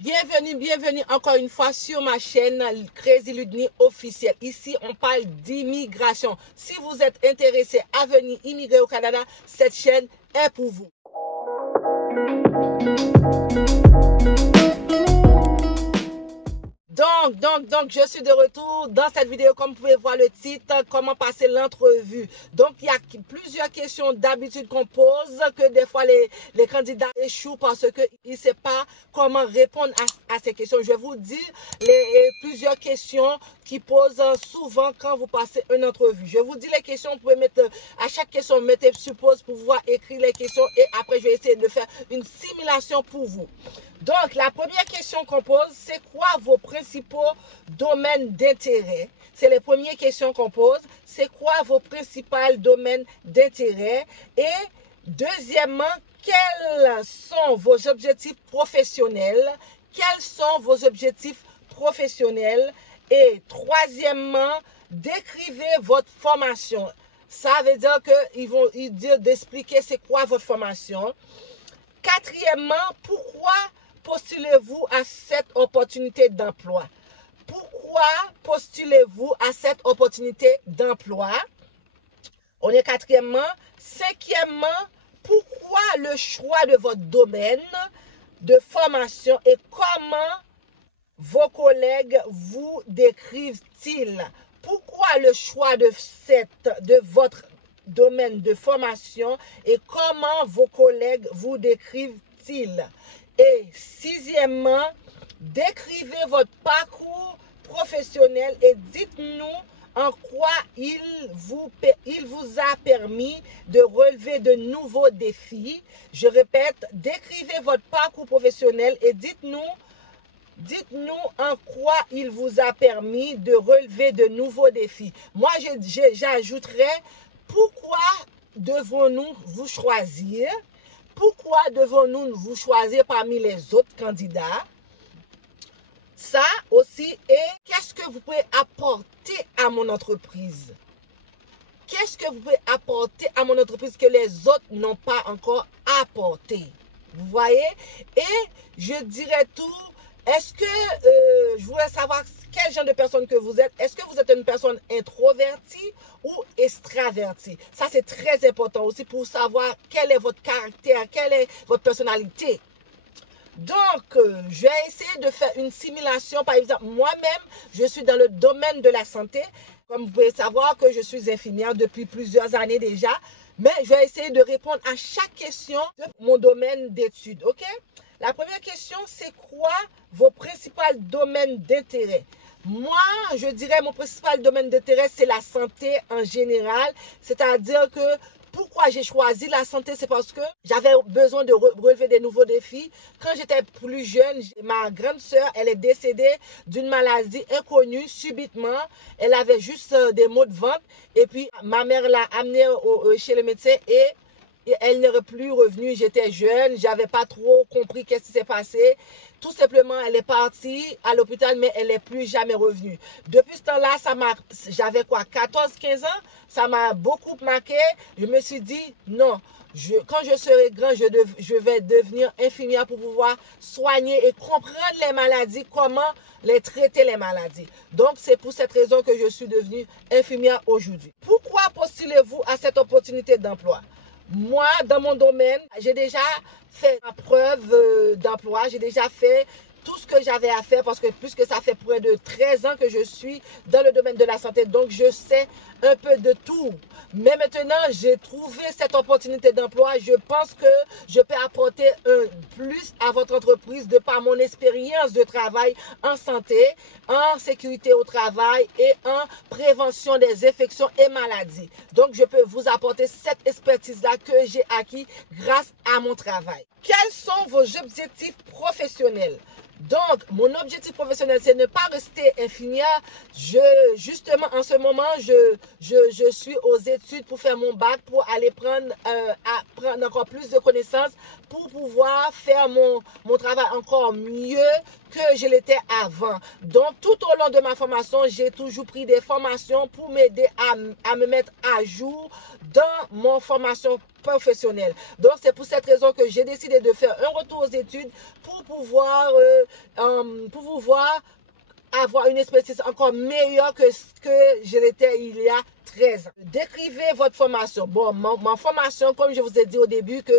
Bienvenue, bienvenue encore une fois sur ma chaîne Crazy Ludni officielle. Ici, on parle d'immigration. Si vous êtes intéressé à venir immigrer au Canada, cette chaîne est pour vous. Donc, je suis de retour dans cette vidéo. Comme vous pouvez voir le titre, comment passer l'entrevue. Donc, il y a plusieurs questions d'habitude qu'on pose, que des fois les candidats échouent parce qu'ils ne savent pas comment répondre à ces questions. Je vais vous dire plusieurs questions qui posent souvent quand vous passez une entrevue. Je vous dis les questions, vous pouvez mettre, à chaque question, mettez sur pause pour pouvoir écrire les questions et après, je vais essayer de faire une simulation pour vous. Donc, la première question qu'on pose, c'est quoi vos principaux domaines d'intérêt? C'est les premières questions qu'on pose. C'est quoi vos principaux domaines d'intérêt? Et deuxièmement, quels sont vos objectifs professionnels? Quels sont vos objectifs professionnels? Et troisièmement, décrivez votre formation. Ça veut dire qu'ils vont dire d'expliquer c'est quoi votre formation. Quatrièmement, pourquoi postulez-vous à cette opportunité d'emploi? Pourquoi postulez-vous à cette opportunité d'emploi? On est quatrièmement. Cinquièmement, pourquoi le choix de votre domaine de formation et comment vos collègues vous décrivent-ils? Pourquoi le choix de votre domaine de formation et comment vos collègues vous décrivent-ils? Et sixièmement, décrivez votre parcours professionnel et dites-nous en quoi il vous a permis de relever de nouveaux défis. Je répète, décrivez votre parcours professionnel et dites-nous en quoi il vous a permis de relever de nouveaux défis. Moi, j'ajouterais, pourquoi devons-nous vous choisir? Pourquoi devons-nous vous choisir parmi les autres candidats? Ça aussi, et qu'est-ce que vous pouvez apporter à mon entreprise? Qu'est-ce que vous pouvez apporter à mon entreprise que les autres n'ont pas encore apporté? Vous voyez? Et je dirais tout. Est-ce que, je voudrais savoir quel genre de personne que vous êtes. Est-ce que vous êtes une personne introvertie ou extravertie? Ça, c'est très important aussi pour savoir quel est votre caractère, quelle est votre personnalité. Donc, je vais essayer de faire une simulation. Par exemple, moi-même, je suis dans le domaine de la santé. Comme vous pouvez savoir que je suis infirmière depuis plusieurs années déjà. Mais je vais essayer de répondre à chaque question de mon domaine d'études, ok? La première question, c'est quoi vos principaux domaines d'intérêt? Moi, je dirais mon principal domaine d'intérêt, c'est la santé en général. C'est-à-dire que pourquoi j'ai choisi la santé, c'est parce que j'avais besoin de relever des nouveaux défis. Quand j'étais plus jeune, ma grande sœur, elle est décédée d'une maladie inconnue subitement. Elle avait juste des maux de ventre. Et puis, ma mère l'a amenée chez le médecin et elle n'est plus revenue. J'étais jeune, j'avais pas trop compris qu'est-ce qui s'est passé. Tout simplement, elle est partie à l'hôpital, mais elle n'est plus jamais revenue. Depuis ce temps-là, j'avais quoi, 14-15 ans? Ça m'a beaucoup marqué. Je me suis dit, non, quand je serai grand, je vais devenir infirmière pour pouvoir soigner et comprendre les maladies, comment les traiter les maladies. Donc, c'est pour cette raison que je suis devenue infirmière aujourd'hui. Pourquoi postulez-vous à cette opportunité d'emploi? Moi, dans mon domaine, j'ai déjà fait ma preuve d'emploi. J'ai déjà fait tout ce que j'avais à faire parce que puisque ça fait près de 13 ans que je suis dans le domaine de la santé, donc je sais un peu de tout. Mais maintenant, j'ai trouvé cette opportunité d'emploi. Je pense que je peux apporter un plus à votre entreprise de par mon expérience de travail en santé, en sécurité au travail et en prévention des infections et maladies. Donc, je peux vous apporter cette expertise-là que j'ai acquis grâce à mon travail. Quels sont vos objectifs professionnels? Donc, mon objectif professionnel, c'est ne pas rester infirmière. Justement, en ce moment, je suis aux études pour faire mon bac, pour aller prendre encore plus de connaissances, pour pouvoir faire mon travail encore mieux que je l'étais avant. Donc, tout au long de ma formation, j'ai toujours pris des formations pour m'aider à me mettre à jour dans mon formation professionnelle. Donc, c'est pour cette raison que j'ai décidé de faire un retour aux études pour pouvoir pour vous voir avoir une expertise encore meilleure que ce que je l'étais il y a 13 ans. Décrivez votre formation. Bon, ma formation, comme je vous ai dit au début, que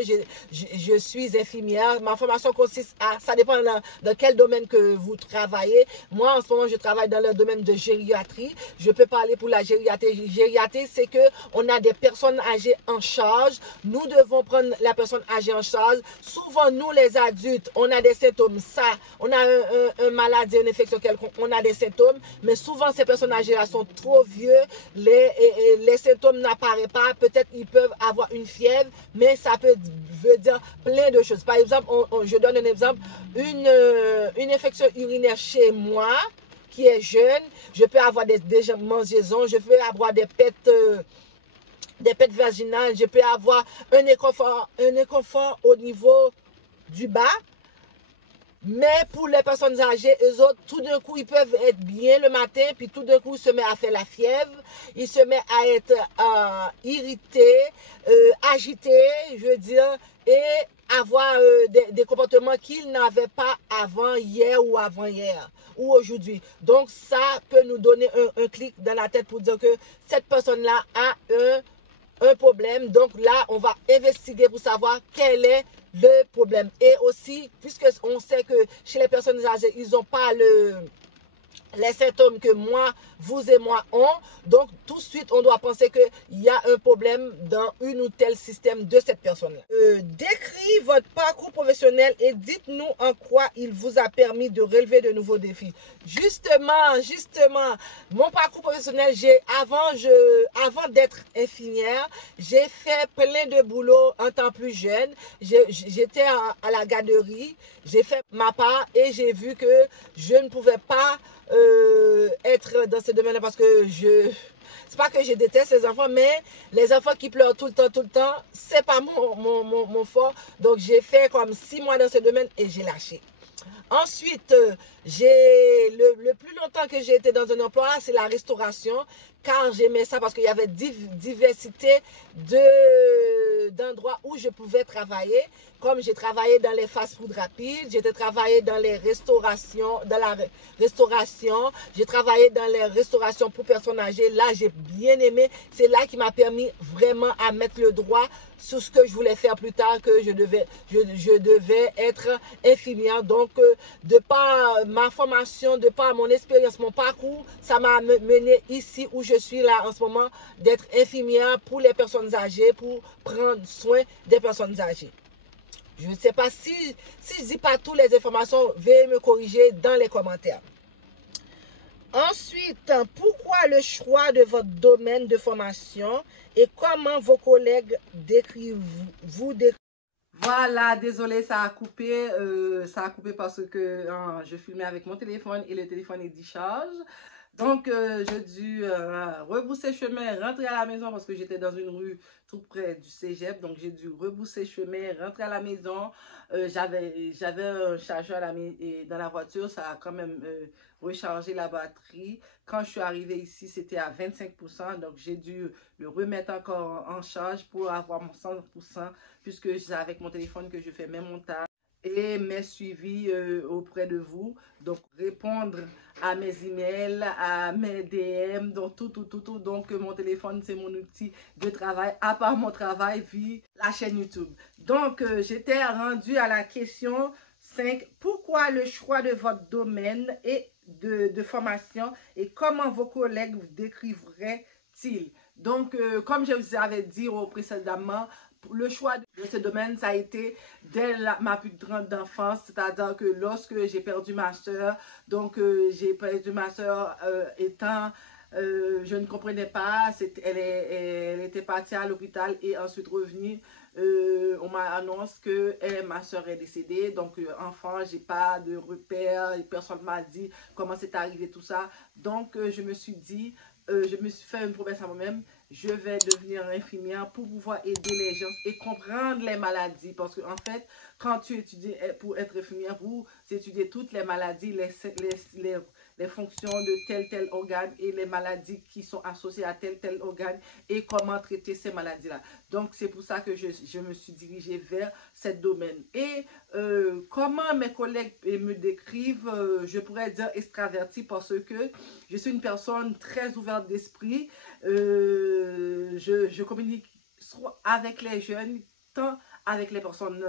je suis infirmière. Ma formation consiste à, ça dépend dans quel domaine que vous travaillez. Moi, en ce moment, je travaille dans le domaine de gériatrie. Je peux parler pour la gériatrie. Gériatrie, c'est que on a des personnes âgées en charge. Nous devons prendre la personne âgée en charge. Souvent, nous, les adultes, on a des symptômes. Ça, on a un maladie, une infection quelconque, on a des symptômes. Mais souvent, ces personnes âgées-là sont trop vieux. Les symptômes n'apparaissent pas. Peut-être ils peuvent avoir une fièvre, mais ça veut dire plein de choses. Par exemple, je donne un exemple, une infection urinaire chez moi, qui est jeune, je peux avoir des mangeaisons, je peux avoir des pètes vaginales, je peux avoir un inconfort au niveau du bas. Mais pour les personnes âgées, eux autres, tout d'un coup, ils peuvent être bien le matin, puis tout d'un coup, ils se mettent à faire la fièvre, ils se mettent à être irrités, agités, je veux dire, et avoir des comportements qu'ils n'avaient pas avant hier ou avant-hier ou aujourd'hui. Donc, ça peut nous donner un clic dans la tête pour dire que cette personne-là a un problème. Donc là, on va investiguer pour savoir quel est le problème. Et aussi, puisque on sait que chez les personnes âgées, ils n'ont pas les symptômes que moi, vous et moi ont. Donc, tout de suite, on doit penser qu'il y a un problème dans une ou tel système de cette personne-là. Décris votre parcours professionnel et dites-nous en quoi il vous a permis de relever de nouveaux défis. Justement, mon parcours professionnel, avant d'être infirmière, j'ai fait plein de boulot en temps plus jeune. J'étais à la garderie, j'ai fait ma part et j'ai vu que je ne pouvais pas être dans ce domaine-là parce que c'est pas que je déteste les enfants, mais les enfants qui pleurent tout le temps, c'est pas mon fort. Donc j'ai fait comme 6 mois dans ce domaine et j'ai lâché. Ensuite, le plus longtemps que j'ai été dans un emploi, c'est la restauration, car j'aimais ça parce qu'il y avait diversité d'endroits où je pouvais travailler. Comme j'ai travaillé dans les fast-food rapides, j'ai travaillé dans la restauration, j'ai travaillé dans les restaurations pour personnes âgées. Là, j'ai bien aimé. C'est là qui m'a permis vraiment à mettre le droit sur ce que je voulais faire plus tard, que je devais être infirmière. Donc, de par ma formation, de par mon expérience, mon parcours, ça m'a mené ici où je suis là en ce moment, d'être infirmière pour les personnes âgées, pour prendre soin des personnes âgées. Je ne sais pas si je ne dis pas toutes les informations, veuillez me corriger dans les commentaires. Ensuite, pourquoi le choix de votre domaine de formation et comment vos collègues vous décrivent? Voilà, désolé, ça a coupé parce que je filmais avec mon téléphone et le téléphone est décharge. Donc, j'ai dû rebrousser chemin, rentrer à la maison parce que j'étais dans une rue tout près du cégep. Donc, j'ai dû rebrousser chemin, rentrer à la maison. J'avais un chargeur dans la voiture. Ça a quand même rechargé la batterie. Quand je suis arrivée ici, c'était à 25%. Donc, j'ai dû le remettre encore en charge pour avoir mon 100%, puisque c'est avec mon téléphone que je fais mes montages et mes suivis auprès de vous. Donc, répondre à mes emails, à mes DM, donc tout. Donc, mon téléphone, c'est mon outil de travail, à part mon travail via la chaîne YouTube. Donc, j'étais rendue à la question 5. Pourquoi le choix de votre domaine et de formation et comment vos collègues vous décriveraient-ils? Donc, comme je vous avais dit précédemment, le choix de ce domaine, ça a été dès ma plus grande enfance, c'est-à-dire que lorsque j'ai perdu ma soeur, donc j'ai perdu ma soeur étant, je ne comprenais pas, elle était partie à l'hôpital et ensuite revenue. On m'a annoncé que ma soeur est décédée, donc enfant, j'ai pas de repère, personne m'a dit comment c'est arrivé tout ça. Donc je me suis dit, je me suis fait une promesse à moi-même, je vais devenir infirmière pour pouvoir aider les gens et comprendre les maladies. Parce que en fait, quand tu étudies pour être infirmière, vous étudiez toutes les maladies, les fonctions de tel organe et les maladies qui sont associées à tel organe et comment traiter ces maladies-là. Donc, c'est pour ça que je me suis dirigée vers ce domaine. Et comment mes collègues me décrivent, je pourrais dire extravertie parce que je suis une personne très ouverte d'esprit. Je communique soit avec les jeunes, tant avec les personnes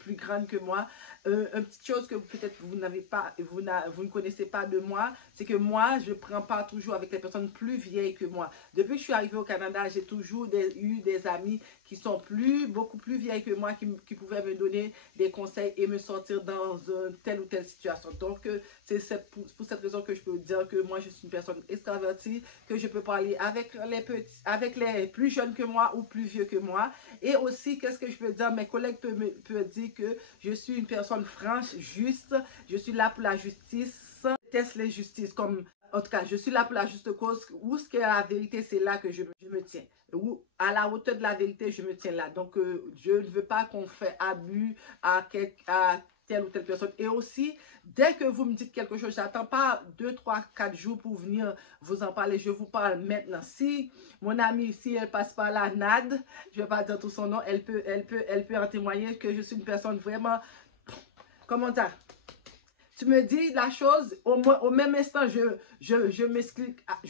plus grandes que moi. Une petite chose que peut-être vous ne connaissez pas de moi, c'est que moi, je ne prends pas toujours avec les personnes plus vieilles que moi. Depuis que je suis arrivée au Canada, j'ai toujours eu des amis qui sont beaucoup plus vieilles que moi, qui pouvaient me donner des conseils et me sortir dans telle ou telle situation. Donc, c'est pour cette raison que je peux dire que moi, je suis une personne extravertie, que je peux parler avec les plus jeunes que moi ou plus vieux que moi. Et aussi, qu'est-ce que je peux dire? Mes collègues peuvent dire que je suis une personne franche, juste, je suis là pour la justice, je déteste les justices, en tout cas, je suis là pour la juste cause, où ce qui est la vérité, c'est là que je me tiens, où à la hauteur de la vérité, je me tiens là. Donc, je ne veux pas qu'on fait abus à telle ou telle personne. Et aussi, dès que vous me dites quelque chose, j'attends pas 2, 3, 4 jours pour venir vous en parler. Je vous parle maintenant. Si mon amie ici, elle passe par la NAD, je vais pas dire tout son nom, elle peut en témoigner que je suis une personne vraiment, comment dire, tu me dis la chose, au même instant, je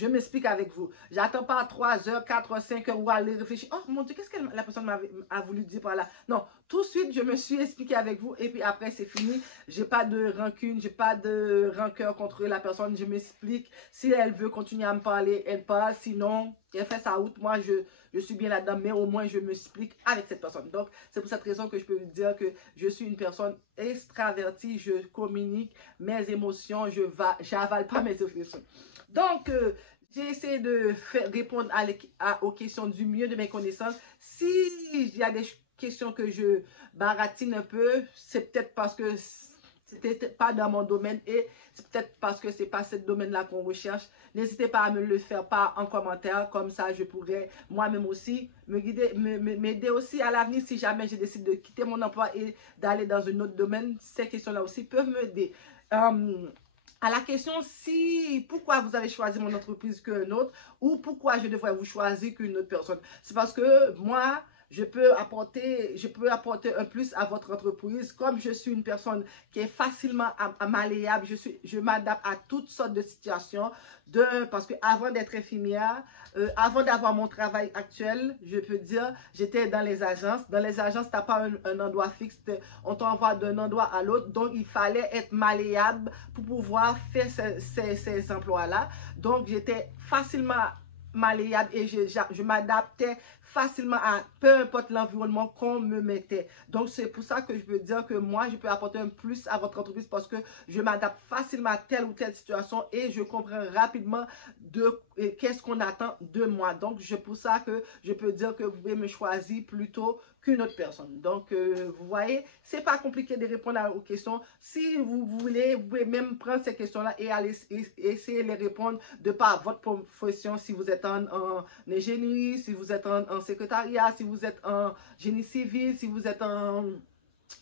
m'explique avec vous. J'attends pas 3 heures, 4 heures, 5 heures ou aller réfléchir. Oh mon Dieu, qu'est-ce que la personne a voulu dire par là? Non, tout de suite, je me suis expliqué avec vous et puis après, c'est fini. J'ai pas de rancune, j'ai pas de rancœur contre la personne. Je m'explique. Si elle veut continuer à me parler, elle parle. Sinon, elle fait sa route. Moi, je suis bien là-dedans, mais au moins, je m'explique avec cette personne. Donc, c'est pour cette raison que je peux vous dire que je suis une personne extravertie. Je communique mes émotions. J'avale pas mes émotions. Donc, j'ai essayé de répondre aux questions du mieux de mes connaissances. S'il y a des questions que je baratine un peu, c'est peut-être parce que c'était pas dans mon domaine et c'est peut-être parce que c'est pas ce domaine-là qu'on recherche. N'hésitez pas à me le faire part en commentaire, comme ça je pourrais moi-même aussi me guider, m'aider aussi à l'avenir si jamais je décide de quitter mon emploi et d'aller dans un autre domaine. Ces questions-là aussi peuvent m'aider. À la question pourquoi vous avez choisi mon entreprise qu'une autre ou pourquoi je devrais vous choisir qu'une autre personne. C'est parce que moi, je peux apporter un plus à votre entreprise. Comme je suis une personne qui est facilement malléable, je m'adapte à toutes sortes de situations. Parce que avant d'être infirmière, avant d'avoir mon travail actuel, je peux dire, j'étais dans les agences. Dans les agences, tu n'as pas un endroit fixe. On t'envoie d'un endroit à l'autre. Donc, il fallait être malléable pour pouvoir faire ces emplois-là. Donc, j'étais facilement malléable et je m'adaptais facilement à peu importe l'environnement qu'on me mettait. Donc, c'est pour ça que je veux dire que moi, je peux apporter un plus à votre entreprise parce que je m'adapte facilement à telle ou telle situation et je comprends rapidement qu'est-ce qu'on attend de moi. Donc, c'est pour ça que je peux dire que vous pouvez me choisir plutôt qu'une autre personne. Donc, vous voyez, c'est pas compliqué de répondre aux questions. Si vous voulez, vous pouvez même prendre ces questions-là et aller essayer de les répondre de par votre profession. Si vous êtes en ingénierie, si vous êtes en secrétariat, si vous êtes en génie civil, si vous êtes en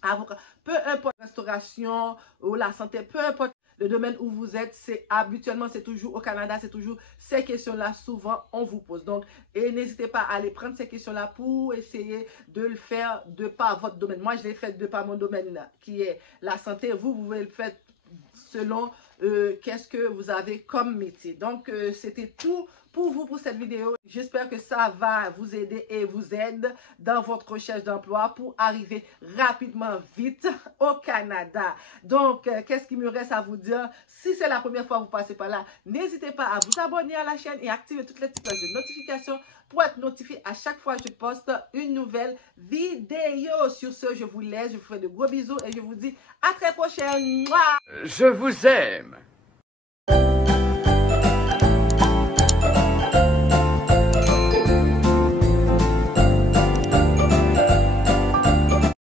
avocat, peu importe, restauration ou la santé, peu importe le domaine où vous êtes, habituellement, c'est toujours au Canada, c'est toujours ces questions-là, souvent, on vous pose. Donc, et n'hésitez pas à aller prendre ces questions-là pour essayer de le faire de par votre domaine. Moi, je l'ai fait de par mon domaine qui est la santé. Vous pouvez le faire selon qu'est-ce que vous avez comme métier. Donc, c'était tout pour vous pour cette vidéo. J'espère que ça va vous aider et vous aide dans votre recherche d'emploi pour arriver rapidement, vite au Canada. Donc, qu'est-ce qu'il me reste à vous dire? Si c'est la première fois que vous passez par là, n'hésitez pas à vous abonner à la chaîne et activer toutes les petites cloches de notification pour être notifié à chaque fois que je poste une nouvelle vidéo. Sur ce, je vous laisse, je vous fais de gros bisous et je vous dis à très prochaine. Mouah! Je vous aime.